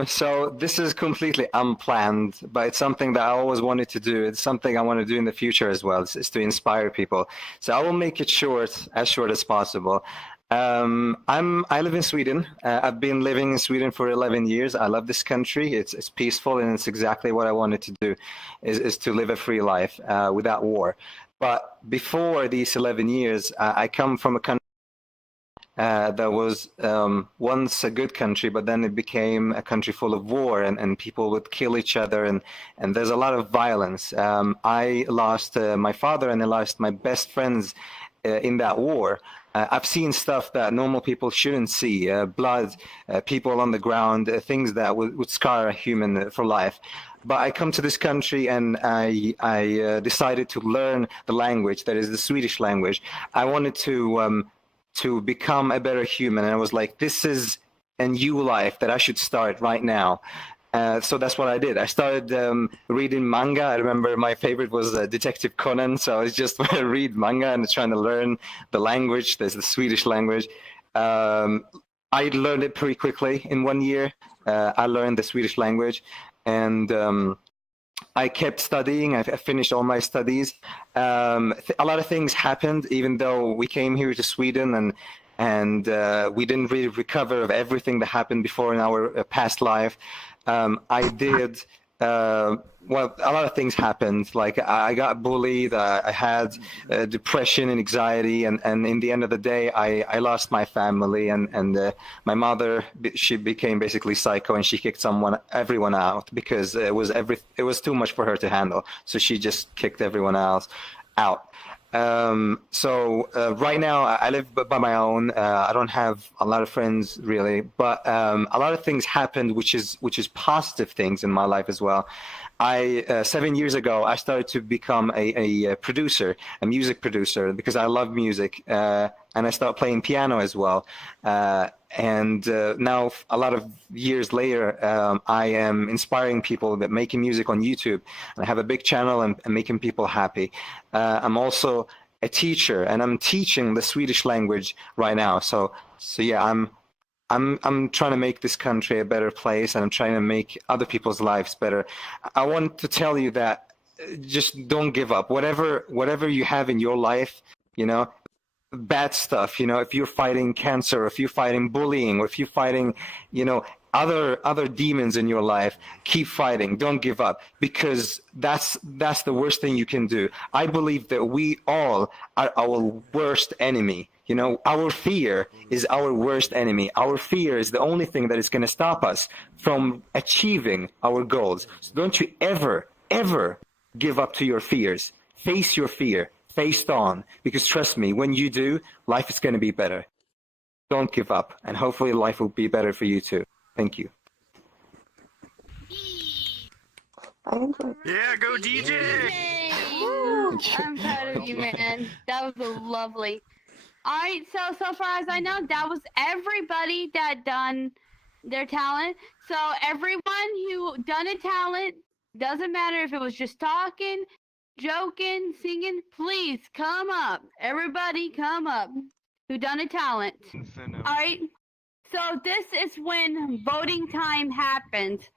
So this is completely unplanned, but it's something that I always wanted to do. It's something I want to do in the future as well, is to inspire people. So I will make it short as possible. I live in Sweden. I've been living in Sweden for 11 years. I love this country. It's peaceful, and it's exactly what I wanted to do, is to live a free life without war. But before these 11 years, I come from a country that was once a good country, but then it became a country full of war, and people would kill each other, and there's a lot of violence. I lost my father, and I lost my best friends in that war. I've seen stuff that normal people shouldn't see, blood, people on the ground, things that would scar a human for life. But I come to this country and I decided to learn the language, that is the Swedish language. I wanted to become a better human, and I was like, this is a new life that I should start right now. So that's what I did. I started reading manga. I remember my favorite was Detective Conan, so I was just read manga and trying to learn the language. There's the Swedish language. I learned it pretty quickly in 1 year. I learned the Swedish language, and I kept studying. I finished all my studies. A lot of things happened, even though we came here to Sweden, and we didn't really recover of everything that happened before in our past life. I did, well, a lot of things happened. Like I got bullied, I had depression and anxiety, and in the end of the day, I lost my family, and my mother, she became basically psycho, and she kicked everyone out because it was too much for her to handle. So she just kicked everyone else out. So right now I live by my own. I don't have a lot of friends really, but a lot of things happened, which is positive things in my life as well. 7 years ago, I started to become a producer, a music producer, because I love music, and I started playing piano as well. And now, a lot of years later, I am inspiring people, that making music on YouTube. And I have a big channel and making people happy. I'm also a teacher, and I'm teaching the Swedish language right now. So yeah, I'm trying to make this country a better place, and I'm trying to make other people's lives better. I want to tell you that just don't give up. Whatever you have in your life, you know, bad stuff, you know, if you're fighting cancer, if you're fighting bullying, or if you're fighting, you know, other demons in your life, keep fighting. Don't give up, because that's the worst thing you can do. I believe that we all are our worst enemy. You know, our fear is our worst enemy. Our fear is the only thing that is going to stop us from achieving our goals. So don't you ever give up to your fears. Face your fear. Face on, because trust me, when you do, life is going to be better. Don't give up, and hopefully life will be better for you too. Thank you. Yeah, go DJ! Woo! I'm proud of you, man. That was lovely. All right, so far as I know, that was everybody that done their talent. So everyone who done a talent, doesn't matter if it was just talking, joking, singing, please come up. Everybody come up who done a talent. All right, so this is when voting time happens.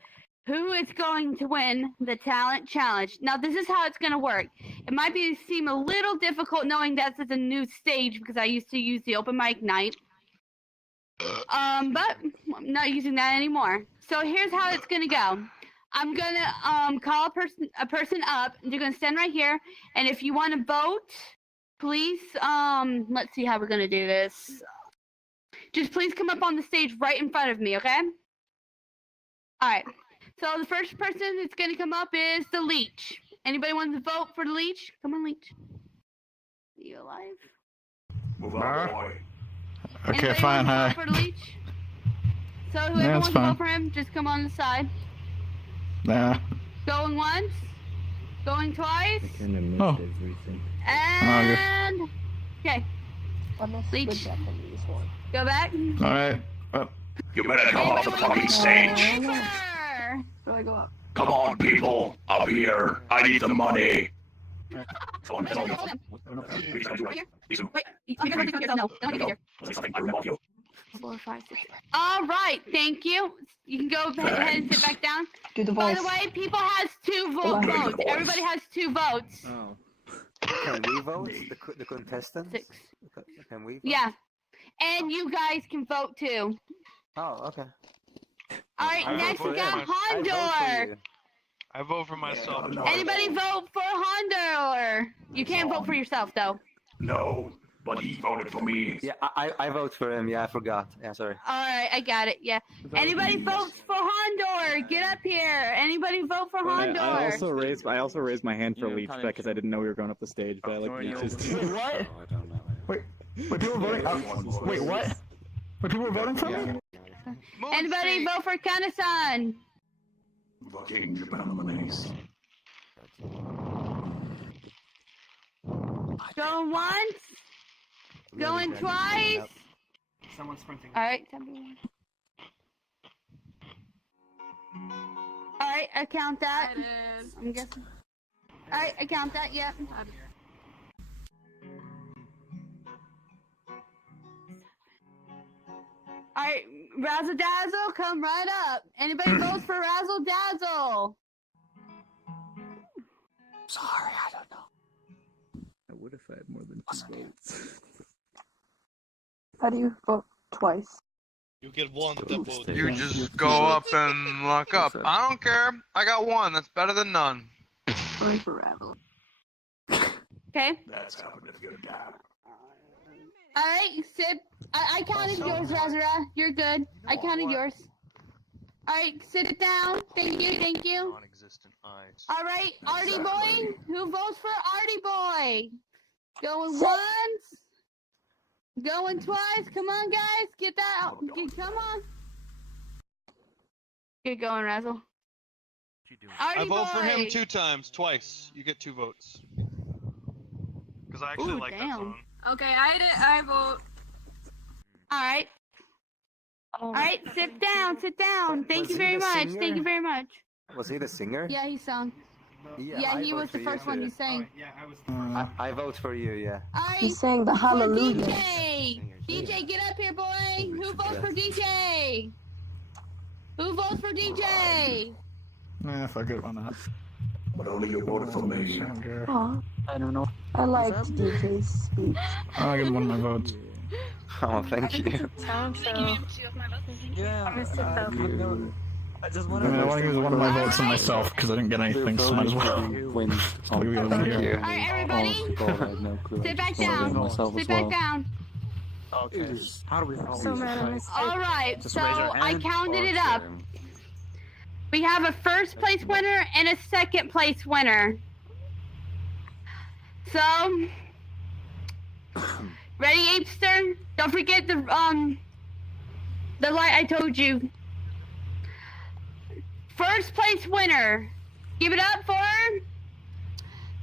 Who is going to win the talent challenge? Now, this is how it's going to work. It might seem a little difficult knowing that it's a new stage, because I used to use the open mic night. But I'm not using that anymore. So here's how it's going to go. I'm gonna call a person up. They're gonna stand right here, and if you want to vote, please let's see how we're gonna do this. Just please come up on the stage right in front of me, okay? All right. So the first person that's gonna come up is the Leech. Anybody want to vote for the Leech? Come on, Leech. Are you alive? Move on, boy. Okay, Anybody fine. want to Hi. vote for the Leech? So whoever wants to vote for him, just come on the side. Nah. Going once, going twice, I kind of missed everything. and okay. Leech, go back. All right. You better come off the fucking stage. Where do I go up? Come on, people. Up here. I need the money. Come on. Wait, 4, 5, 6. All right, thank you. You can go ahead and sit back down. Do the By voice. the way, people has 2 votes. Everybody has 2 votes. Oh. Can we vote? The contestants? 6. Can we vote? Yeah, and you guys can vote too. Oh, okay. All right, next we got Hondor. I vote for myself. Anybody vote for Hondor? You can't vote for yourself though. No, but he voted for me. Yeah, I vote for him. Yeah, I forgot. Yeah, sorry. Alright, I got it, yeah. Anybody votes for Hondor? Get up here. Anybody vote for Hondor? I also raised my hand for Leech because I didn't know we were going up the stage, but I like Leeches too. Wait, what? Wait, people were voting? Wait, what? Wait, people were voting for me? Anybody vote for Kana-san? Fucking Japanese. Going once? Going twice? Someone's sprinting. Alright, Alright, I count that. I'm guessing. Alright, I count that, yep. Alright, Razzle Dazzle, come right up. Anybody votes for Razzle Dazzle? Sorry, I don't know. I would if I had more than 2 votes. How do you vote twice? You get one that vote. You just go up and lock up. I don't care. I got one. That's better than none. Going for Razzle. Okay. That's happened if you're gonna die. Alright, Sip. I counted yours, Razara. You're good. I counted yours. Alright, sit it down. Thank you, thank you. Non-existent eyes. Alright, Artie Boy. Who votes for Artie Boy? Going once. Going twice. Come on, guys. Get that out. Come on. Get going, Razzle. Artie I vote for him Boy. 2 times, twice. You get 2 votes. Because I actually like that song. Okay, I vote. Alright. Alright, sit down, sit down. Thank you very much. Thank you very much. Was he the singer? Yeah, he sung. Yeah, he was the first one you sang. Yeah, I was. I vote for you, yeah. Alright. He sang the Hallelujah. DJ! DJ, get up here, boy! Who votes for DJ? Who votes for DJ? Nah, fuck it, why not? But only you voted for me. Aw, I don't know. I liked DJ's speech. I'll give him one of my votes. Oh, thank you. Yeah, I want to give one of my votes to myself because I didn't get anything, so might as well. I'll give you one here. Alright, everybody. Sit back down. Sit back down. Okay. How do we Alright, so I counted it up. We have a first place winner and a second place winner. So, ready, Apester? Don't forget the light I told you. First place winner. Give it up for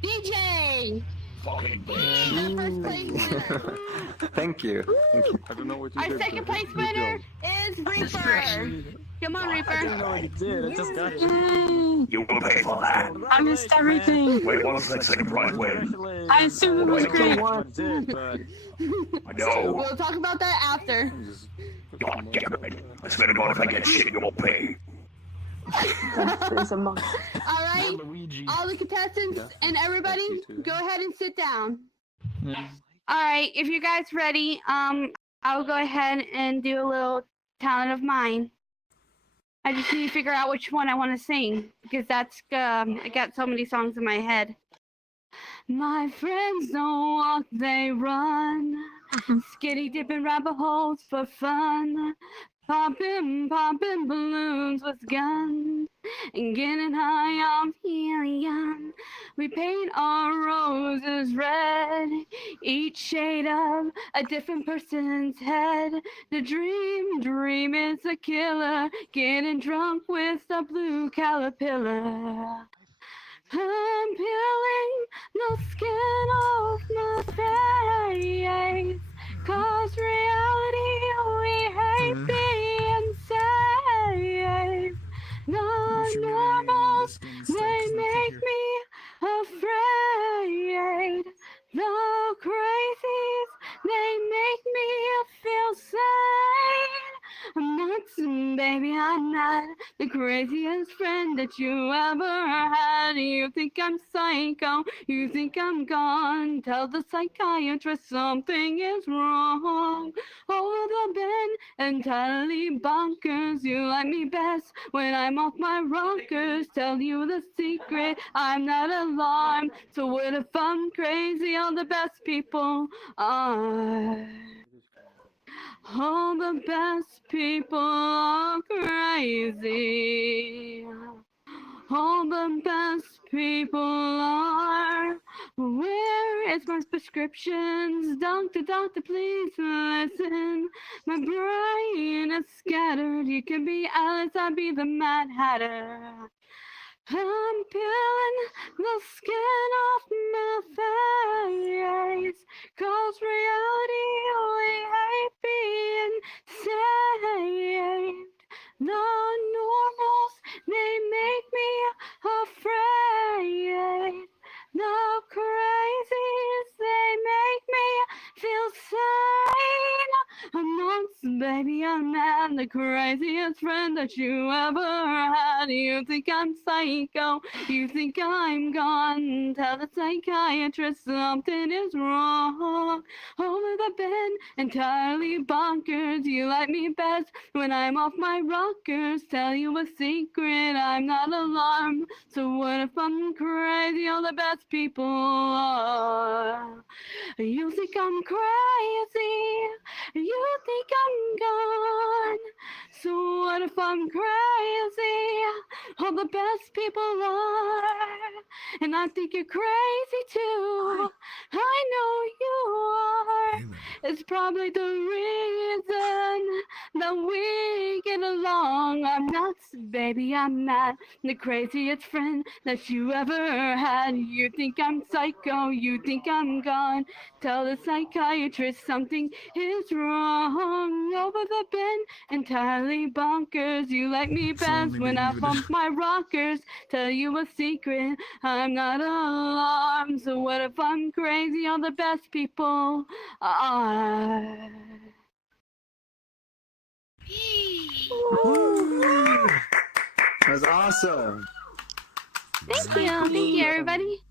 DJ. First place winner. Thank you. Thank you. I don't know what you Our did. second place winner is Reaper. Come on, Reaper. I didn't know what you did. I just got you. You will pay for that. I missed everything. Wait, what was that second prize win? I assumed it was great. I know. We'll talk about that after. God damn it. I swear to God, if I get shit, you will pay. There's a monk. Alright, all the contestants and everybody, go ahead and sit down. Alright, if you guys ready, I'll go ahead and do a little talent of mine. I just need to figure out which one I want to sing, because that's, I got so many songs in my head. My friends don't walk, they run. Skinny dipping rabbit holes for fun. Popping balloons with guns. And getting high on helium. We paint our roses red. Each shade of a different person's head. The dream is a killer. Getting drunk with a blue caterpillar. I'm peeling the skin off my face. 'Cause reality, we hate being safe. The normals, they make me afraid. The crazies, they make me feel sane. I'm nuts, baby, I'm not the craziest friend that you ever had. You think I'm psycho, you think I'm gone. Tell the psychiatrist something is wrong. Over the bend, entirely bonkers. You like me best when I'm off my rockers. Tell you the secret, I'm not alarmed. So what if I'm crazy? All the best people are. All the best people are crazy. All the best people are. Where is my prescriptions? Doctor, doctor, please listen. My brain is scattered. You can be Alice, I'll be the Mad Hatter. I'm peeling the skin off my face, 'cause reality we hate being saved. The normals, they make me afraid. The crazies, they make me feel sane. I'm nuts, baby, I'm mad, the craziest friend that you ever had. You think I'm psycho, you think I'm gone. Tell the psychiatrist something is wrong. Over the bend, entirely bonkers. You like me best when I'm off my rockers. Tell you a secret, I'm not alarmed. So what if I'm crazy? All the best people are. You think I'm crazy, you think I'm gone. So what if I'm crazy? All the best people are. And I think you're crazy too. I know you are. It's probably the reason that we get along. I'm nuts, baby, I'm not the craziest friend that you ever had. You think I'm psycho, you think I'm gone. Tell the psychiatrist something is wrong. Over the bend, entirely bonkers. You like me best when I bump my rockers. Tell you a secret, I'm not alarmed. So what if I'm crazy? All the best people are. That was awesome. Thank you everybody.